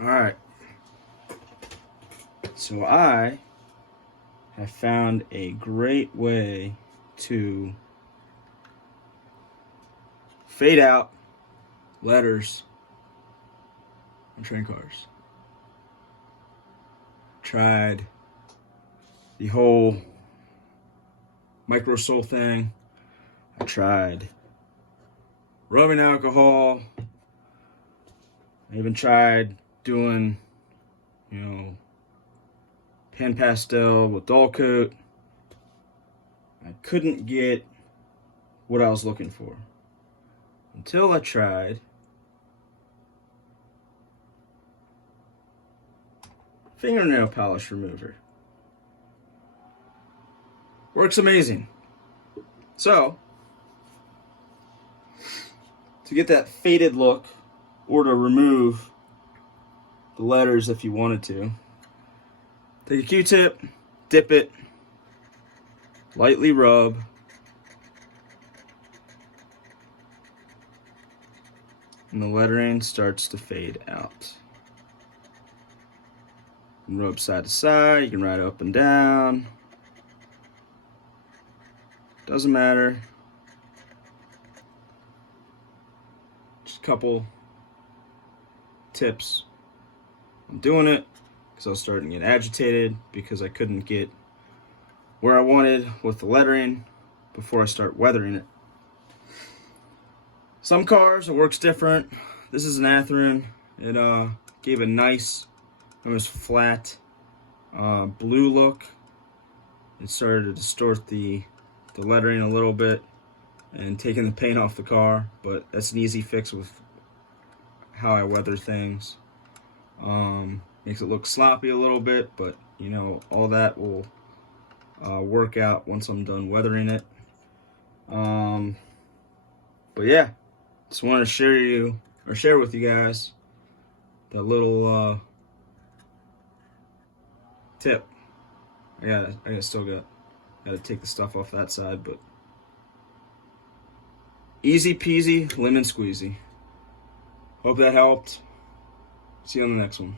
Alright, so I have found a great way to fade out letters on train cars. Tried the whole microsol thing. I tried rubbing alcohol. I even tried doing, pen pastel with dull coat. I couldn't get what I was looking for until I tried fingernail polish remover. Works amazing. So, to get that faded look, or to remove the letters if you wanted to, take a Q-tip, dip it, lightly rub, and the lettering starts to fade out. You can rub side to side, you can ride up and down. Doesn't matter. Just a couple tips. I'm doing it because I was starting to get agitated because I couldn't get where I wanted with the lettering before I start weathering it. Some cars it works different. This is an Athearn. It gave a nice, almost flat blue look. It started to distort the lettering a little bit and taking the paint off the car, but that's an easy fix with how I weather things. Makes it look sloppy a little bit, but all that will work out once I'm done weathering it. But yeah, just wanted to share with you guys that little tip. I still gotta take the stuff off that side, but easy peasy, lemon squeezy. Hope that helped. See you on the next one.